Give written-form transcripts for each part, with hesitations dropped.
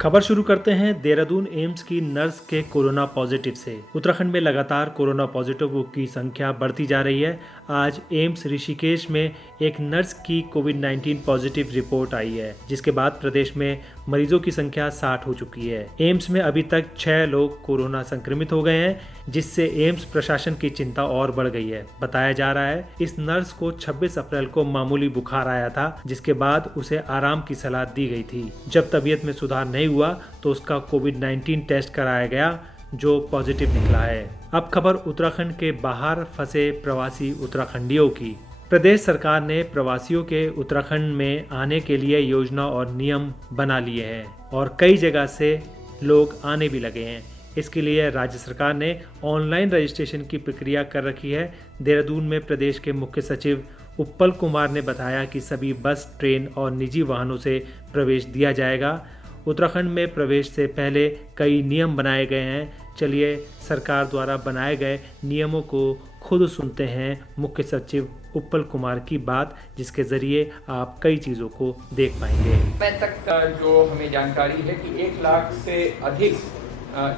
खबर शुरू करते हैं देहरादून एम्स की नर्स के कोरोना पॉजिटिव से। उत्तराखंड में लगातार कोरोना पॉजिटिव की संख्या बढ़ती जा रही है। आज एम्स ऋषिकेश में एक नर्स की कोविड-19 पॉजिटिव रिपोर्ट आई है, जिसके बाद प्रदेश में मरीजों की संख्या 60 हो चुकी है। एम्स में अभी तक 6 लोग कोरोना संक्रमित हो गए हैं, जिससे एम्स प्रशासन की चिंता और बढ़ गई है। बताया जा रहा है इस नर्स को 26 अप्रैल को मामूली बुखार आया था, जिसके बाद उसे आराम की सलाह दी गई थी। जब तबीयत में सुधार नहीं हुआ तो उसका कोविड-19 टेस्ट कराया गया, जो पॉजिटिव निकला है। अब खबर उत्तराखंड के बाहर फंसे प्रवासी उत्तराखंडियों की। प्रदेश सरकार ने प्रवासियों के उत्तराखंड में आने के लिए योजना और नियम बना लिए हैं और कई जगह से लोग आने भी लगे हैं। इसके लिए राज्य सरकार ने ऑनलाइन रजिस्ट्रेशन की प्रक्रिया कर रखी है। देहरादून में प्रदेश के मुख्य सचिव उत्पल कुमार ने बताया कि सभी बस, ट्रेन और निजी वाहनों से प्रवेश दिया जाएगा। उत्तराखंड में प्रवेश से पहले कई नियम बनाए गए हैं। चलिए सरकार द्वारा बनाए गए नियमों को खुद सुनते हैं मुख्य सचिव उत्पल कुमार की बात, जिसके जरिए आप कई चीज़ों को देख पाएंगे। मैं तक जो हमें जानकारी है कि 1 लाख से अधिक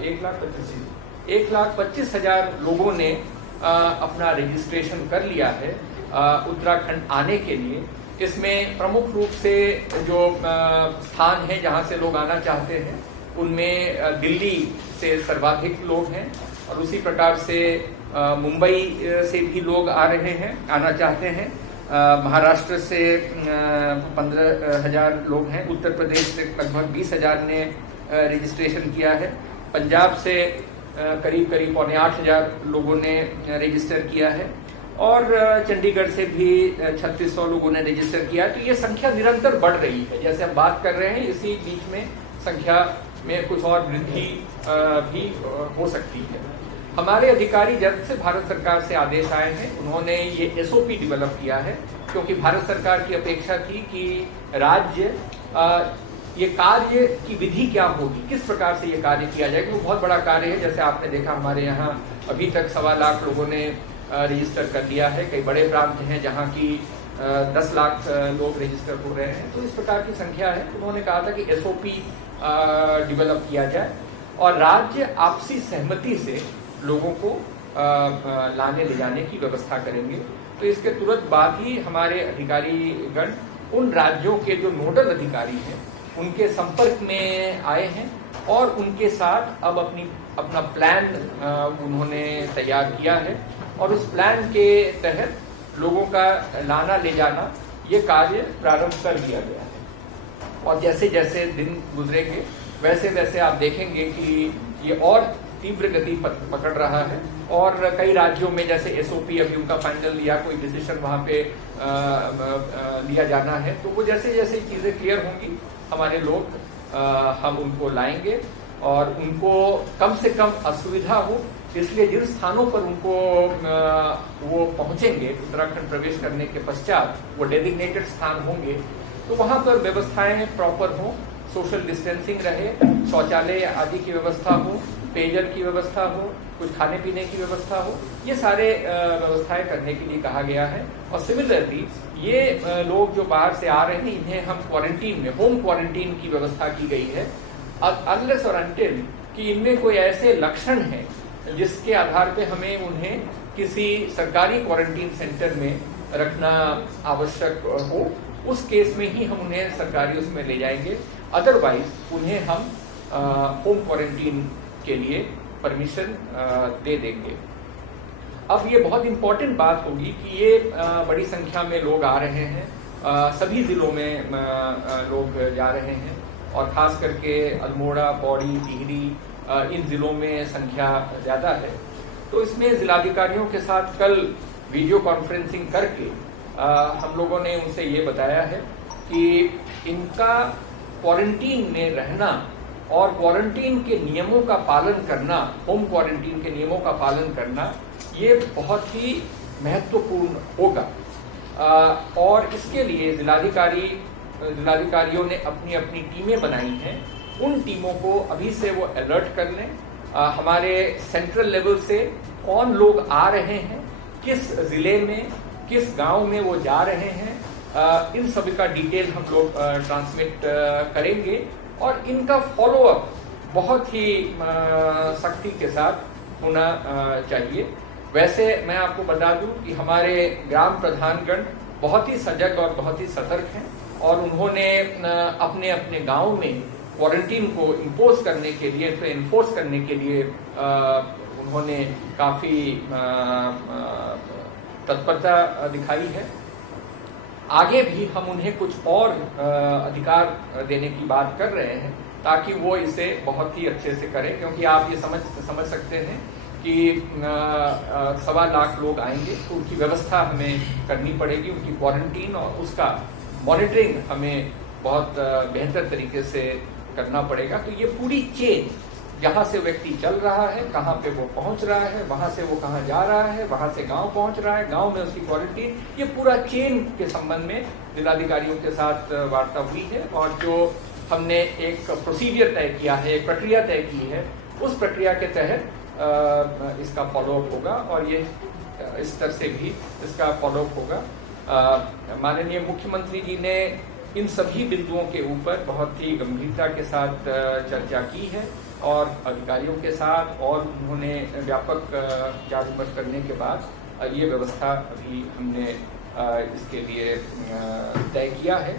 1,25,000 लोगों ने अपना रजिस्ट्रेशन कर लिया है उत्तराखंड आने के लिए। इसमें प्रमुख रूप से जो स्थान है जहां से लोग आना चाहते हैं, उनमें दिल्ली से सर्वाधिक लोग हैं और उसी प्रकार से मुंबई से भी लोग आ रहे हैं, आना चाहते हैं। महाराष्ट्र से 15,000 लोग हैं। उत्तर प्रदेश से लगभग 20,000 ने रजिस्ट्रेशन किया है। पंजाब से करीब 8,000 लोगों ने रजिस्टर किया है और चंडीगढ़ से भी 3,600 लोगों ने रजिस्टर किया। तो ये संख्या निरंतर बढ़ रही है। जैसे हम बात कर रहे हैं, इसी बीच में संख्या में कुछ और वृद्धि भी हो सकती है। हमारे अधिकारी जब से भारत सरकार से आदेश आए हैं, उन्होंने ये SOP डेवलप किया है, क्योंकि भारत सरकार की अपेक्षा थी कि राज्य ये कार्य की विधि क्या होगी, किस प्रकार से ये कार्य किया जाए, क्योंकि बहुत बड़ा कार्य है। जैसे आपने देखा हमारे यहाँ अभी तक 1.25 लाख लोगों ने रजिस्टर कर दिया है। कई बड़े प्रांत हैं जहाँ की 10 लाख लोग रजिस्टर हो रहे हैं। तो इस प्रकार की संख्या है। उन्होंने कहा था कि SOP डेवलप किया जाए और राज्य आपसी सहमति से लोगों को लाने ले जाने की व्यवस्था करेंगे। तो इसके तुरंत बाद ही हमारे अधिकारीगण उन राज्यों के जो नोडल अधिकारी हैं उनके संपर्क में आए हैं और उनके साथ अब अपना प्लान उन्होंने तैयार किया है और उस प्लान के तहत लोगों का लाना ले जाना ये कार्य प्रारंभ कर दिया गया है। और जैसे जैसे दिन गुजरेंगे वैसे वैसे आप देखेंगे कि ये और तीव्र गति पकड़ रहा है और कई राज्यों में जैसे SOP अभी उनका फाइनल लिया, कोई डिसीजन वहाँ पे लिया जाना है। तो वो जैसे जैसे चीज़ें क्लियर होंगी, हमारे लोग हम उनको लाएंगे और उनको कम से कम असुविधा हो, इसलिए जिन स्थानों पर उनको वो पहुंचेंगे उत्तराखंड प्रवेश करने के पश्चात, वो डेजिग्नेटेड स्थान होंगे, तो वहां पर व्यवस्थाएं प्रॉपर हो, सोशल डिस्टेंसिंग रहे, शौचालय आदि की व्यवस्था हो, पेयजल की व्यवस्था हो, कुछ खाने पीने की व्यवस्था हो, ये सारे व्यवस्थाएं करने के लिए कहा गया है। और सिमिलरली ये लोग जो बाहर से आ रहे हैं, इन्हें हम क्वारंटीन में, होम क्वारंटीन की व्यवस्था की गई है अनलेस और अनटिल कि इनमें कोई ऐसे लक्षण हैं जिसके आधार पे हमें उन्हें किसी सरकारी क्वारंटीन सेंटर में रखना आवश्यक हो। उस केस में ही हम उन्हें सरकारी उसमें ले जाएंगे, अदरवाइज उन्हें हम होम क्वारंटीन के लिए परमिशन दे देंगे। अब ये बहुत इम्पोर्टेंट बात होगी कि ये बड़ी संख्या में लोग आ रहे हैं, सभी जिलों में लोग जा रहे हैं और खास करके अल्मोड़ा, पौड़ी, टिहरी, इन जिलों में संख्या ज़्यादा है। तो इसमें जिलाधिकारियों के साथ कल वीडियो कॉन्फ्रेंसिंग करके हम लोगों ने उनसे ये बताया है कि इनका क्वारंटीन में रहना और क्वारंटीन के नियमों का पालन करना, होम क्वारंटीन के नियमों का पालन करना, ये बहुत ही महत्वपूर्ण होगा। और इसके लिए जिलाधिकारियों ने अपनी अपनी टीमें बनाई हैं। उन टीमों को अभी से वो अलर्ट कर लें। हमारे सेंट्रल लेवल से कौन लोग आ रहे हैं, किस जिले में, किस गांव में वो जा रहे हैं, इन सभी का डिटेल हम लोग ट्रांसमिट करेंगे और इनका फॉलोअप बहुत ही सख्ती के साथ होना चाहिए। वैसे मैं आपको बता दूं कि हमारे ग्राम प्रधानगण बहुत ही सजग और बहुत ही सतर्क हैं और उन्होंने अपने अपने गांव में क्वारंटीन को इम्पोज करने के लिए, तो इन्फोर्स करने के लिए उन्होंने काफ़ी तत्परता दिखाई है। आगे भी हम उन्हें कुछ और अधिकार देने की बात कर रहे हैं ताकि वो इसे बहुत ही अच्छे से करें, क्योंकि आप ये समझ सकते हैं कि 1.25 लाख लोग आएंगे तो उनकी व्यवस्था हमें करनी पड़ेगी, उनकी क्वारंटीन और उसका मॉनिटरिंग हमें बहुत बेहतर तरीके से करना पड़ेगा। तो ये पूरी चेन, जहाँ से व्यक्ति चल रहा है, कहाँ पे वो पहुँच रहा है, वहाँ से वो कहाँ जा रहा है, वहाँ से गांव पहुँच रहा है, गांव में उसकी क्वारंटीन, ये पूरा चेन के संबंध में जिलाधिकारियों के साथ वार्ता हुई है और जो हमने एक प्रोसीजर तय किया है, एक प्रक्रिया तय की है, उस प्रक्रिया के तहत इसका फॉलोअप होगा और ये इस तरह से भी इसका फॉलोअप होगा। माननीय मुख्यमंत्री जी ने इन सभी बिंदुओं के ऊपर बहुत ही गंभीरता के साथ चर्चा की है और अधिकारियों के साथ, और उन्होंने व्यापक विचार विमर्श करने के बाद ये व्यवस्था अभी हमने इसके लिए तय किया है।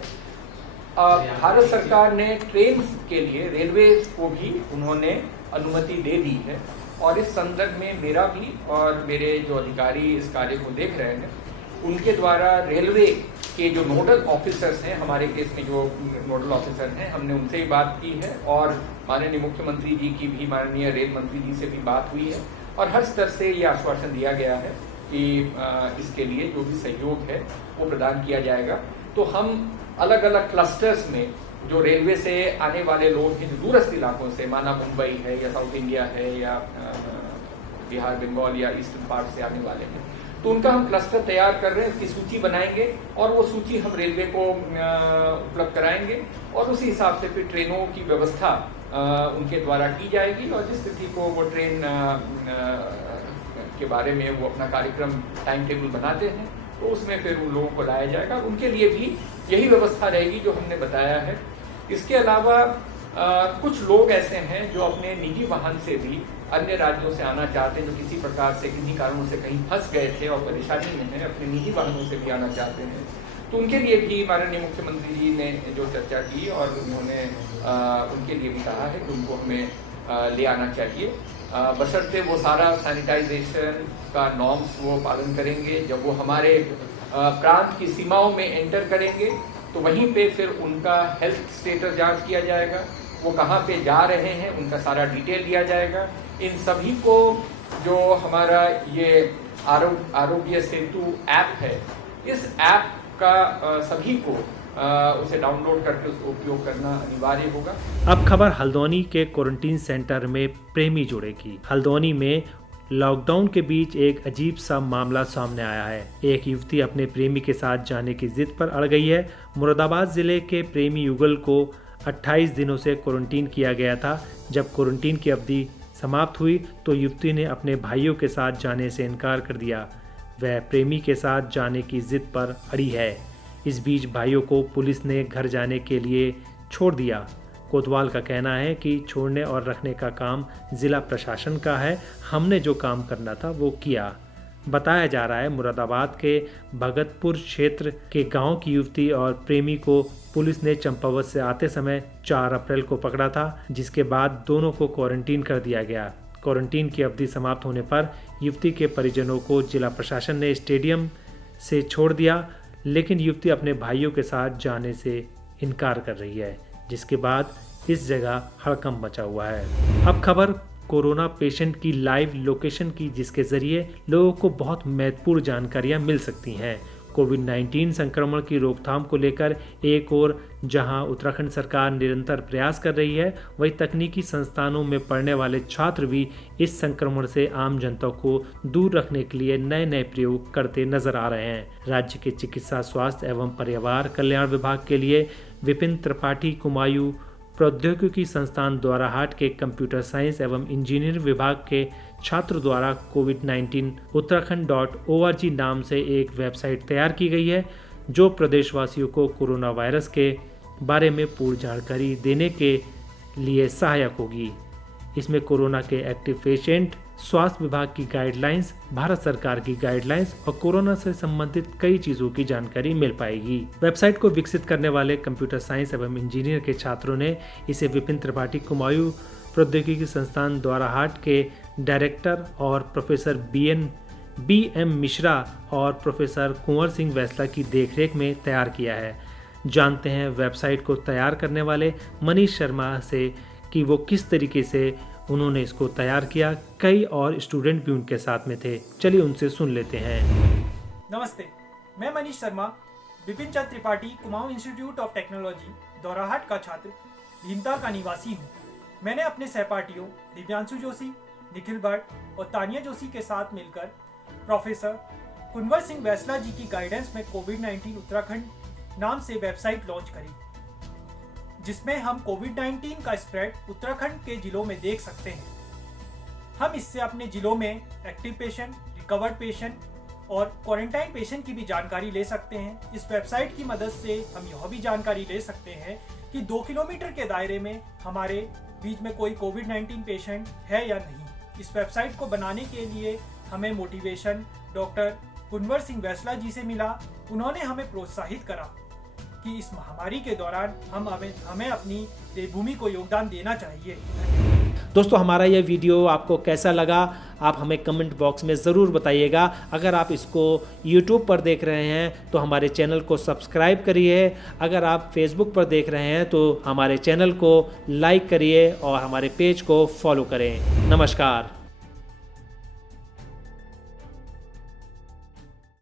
भारत सरकार ने ट्रेन के लिए रेलवे को भी उन्होंने अनुमति दे दी है और इस संदर्भ में मेरा भी और मेरे जो अधिकारी इस कार्य को देख रहे हैं उनके द्वारा रेलवे के जो नोडल ऑफिसर्स हैं, हमारे केस में जो नोडल ऑफिसर हैं, हमने उनसे ही बात की है और माननीय मुख्यमंत्री जी की भी, माननीय रेल मंत्री जी से भी बात हुई है और हर स्तर से ये आश्वासन दिया गया है कि इसके लिए जो भी सहयोग है वो प्रदान किया जाएगा। तो हम अलग अलग क्लस्टर्स में जो रेलवे से आने वाले लोग हैं, जो दूरस्थ इलाकों से, माना मुंबई है या साउथ इंडिया है या बिहार, बंगाल या ईस्टर्न पार्ट से आने वाले हैं, तो उनका हम क्लस्टर तैयार कर रहे हैं, उसकी सूची बनाएंगे और वो सूची हम रेलवे को उपलब्ध कराएंगे और उसी हिसाब से फिर ट्रेनों की व्यवस्था उनके द्वारा की जाएगी और जिस तिथि को वो ट्रेन के बारे में वो अपना कार्यक्रम टाइम टेबल बनाते हैं तो उसमें फिर उन लोगों को लाया जाएगा। उनके लिए भी यही व्यवस्था रहेगी जो हमने बताया है। इसके अलावा कुछ लोग ऐसे हैं जो अपने निजी वाहन से भी अन्य राज्यों से आना चाहते हैं, जो किसी प्रकार से, किन्हीं कारणों से कहीं फंस गए थे और परेशानी में हैं, अपने निजी वाहनों से भी आना चाहते हैं, तो उनके लिए भी माननीय मुख्यमंत्री जी ने जो चर्चा की और उन्होंने उनके लिए भी कहा है कि उनको हमें ले आना चाहिए, बशर्ते वो सारा सैनिटाइजेशन का नॉर्म्स वो पालन करेंगे। जब वो हमारे प्रांत की सीमाओं में एंटर करेंगे तो वहीं पे फिर उनका हेल्थ स्टेटस जांच किया जाएगा, वो कहाँ पे जा रहे हैं उनका सारा डिटेल दिया जाएगा। इन सभी को जो हमारा ये आरोग्य सेतु ऐप है, इस ऐप का सभी को उसे डाउनलोड करके उसको उपयोग करना अनिवार्य होगा। अब खबर हल्द्वानी के क्वारंटीन सेंटर में प्रेमी जोड़े की। हल्द्वानी में लॉकडाउन के बीच एक अजीब सा मामला सामने आया है। एक युवती अपने प्रेमी के साथ जाने की जिद पर अड़ गई है। मुरादाबाद जिले के प्रेमी युगल को 28 दिनों से क्वारंटीन किया गया था। जब क्वारंटीन की अवधि समाप्त हुई तो युवती ने अपने भाइयों के साथ जाने से इनकार कर दिया। वह प्रेमी के साथ जाने की जिद पर अड़ी है। इस बीच भाइयों को पुलिस ने घर जाने के लिए छोड़ दिया। कोतवाल का कहना है कि छोड़ने और रखने का काम जिला प्रशासन का है, हमने जो काम करना था वो किया। बताया जा रहा है मुरादाबाद के भगतपुर क्षेत्र के गांव की युवती और प्रेमी को पुलिस ने चंपावत से आते समय 4 अप्रैल को पकड़ा था, जिसके बाद दोनों को क्वारंटीन कर दिया गया। क्वारंटीन की अवधि समाप्त होने पर युवती के परिजनों को जिला प्रशासन ने स्टेडियम से छोड़ दिया, लेकिन युवती अपने भाइयों के साथ जाने से इनकार कर रही है, जिसके बाद इस जगह हड़कंप मचा हुआ है। अब खबर कोरोना पेशेंट की लाइव लोकेशन की, जिसके जरिए लोगों को बहुत महत्वपूर्ण जानकारियां मिल सकती हैं। कोविड-19 संक्रमण की रोकथाम को लेकर एक और जहां उत्तराखंड सरकार निरंतर प्रयास कर रही है, वहीं तकनीकी संस्थानों में पढ़ने वाले छात्र भी इस संक्रमण से आम जनता को दूर रखने के लिए नए नए प्रयोग करते नजर आ रहे हैं। राज्य के चिकित्सा, स्वास्थ्य एवं परिवार कल्याण विभाग के लिए विपिन त्रिपाठी कुमायूं प्रौद्योगिकी संस्थान द्वाराहाट के कंप्यूटर साइंस एवं इंजीनियरिंग विभाग के छात्र द्वारा कोविड-19 उत्तराखंड.org नाम से एक वेबसाइट तैयार की गई है, जो प्रदेशवासियों को कोरोना वायरस के बारे में पूर्ण जानकारी देने के लिए सहायक होगी। इसमें कोरोना के एक्टिव पेशेंट, स्वास्थ्य विभाग की गाइडलाइंस, भारत सरकार की गाइडलाइंस और कोरोना से संबंधित कई चीज़ों की जानकारी मिल पाएगी। वेबसाइट को विकसित करने वाले कंप्यूटर साइंस एवं इंजीनियर के छात्रों ने इसे विपिन त्रिपाठी कुमायूं प्रौद्योगिकी संस्थान द्वाराहाट के डायरेक्टर और प्रोफेसर बी.एम. मिश्रा और प्रोफेसर कुंवर सिंह वैसला की देखरेख में तैयार किया है। जानते हैं वेबसाइट को तैयार करने वाले मनीष शर्मा से कि वो किस तरीके से उन्होंने इसको तैयार किया। कई और स्टूडेंट भी उनके साथ में थे, चलिए उनसे सुन लेते हैं। नमस्ते, मैं Manish Sharma, Vipin Chandra Tripathi Kumaon institute of technology Dwarahat का छात्र, भीमताल का निवासी हूँ। मैंने अपने सहपाठियों दिव्यांशु जोशी, निखिल भट्ट और तानिया जोशी के साथ मिलकर प्रोफेसर कुंवर सिंह वैसला जी की गाइडेंस में कोविड-19 उत्तराखंड नाम से वेबसाइट लॉन्च करी, जिसमें हम कोविड-19 का स्प्रेड उत्तराखंड के जिलों में देख सकते हैं। हम इससे अपने जिलों में एक्टिव पेशेंट, रिकवर्ड पेशेंट और क्वारंटाइन पेशेंट की भी जानकारी ले सकते हैं। इस वेबसाइट की मदद से हम यह भी जानकारी ले सकते हैं कि 2 किलोमीटर के दायरे में हमारे बीच में कोई कोविड-19 पेशेंट है या नहीं। इस वेबसाइट को बनाने के लिए हमें मोटिवेशन डॉक्टर कुंवर सिंह वैसला जी से मिला। उन्होंने हमें प्रोत्साहित करा कि इस महामारी के दौरान हमें अपनी देवभूमि को योगदान देना चाहिए। दोस्तों, हमारा यह वीडियो आपको कैसा लगा आप हमें कमेंट बॉक्स में ज़रूर बताइएगा। अगर आप इसको YouTube पर देख रहे हैं तो हमारे चैनल को सब्सक्राइब करिए। अगर आप Facebook पर देख रहे हैं तो हमारे चैनल को लाइक करिए और हमारे पेज को फॉलो करें। नमस्कार।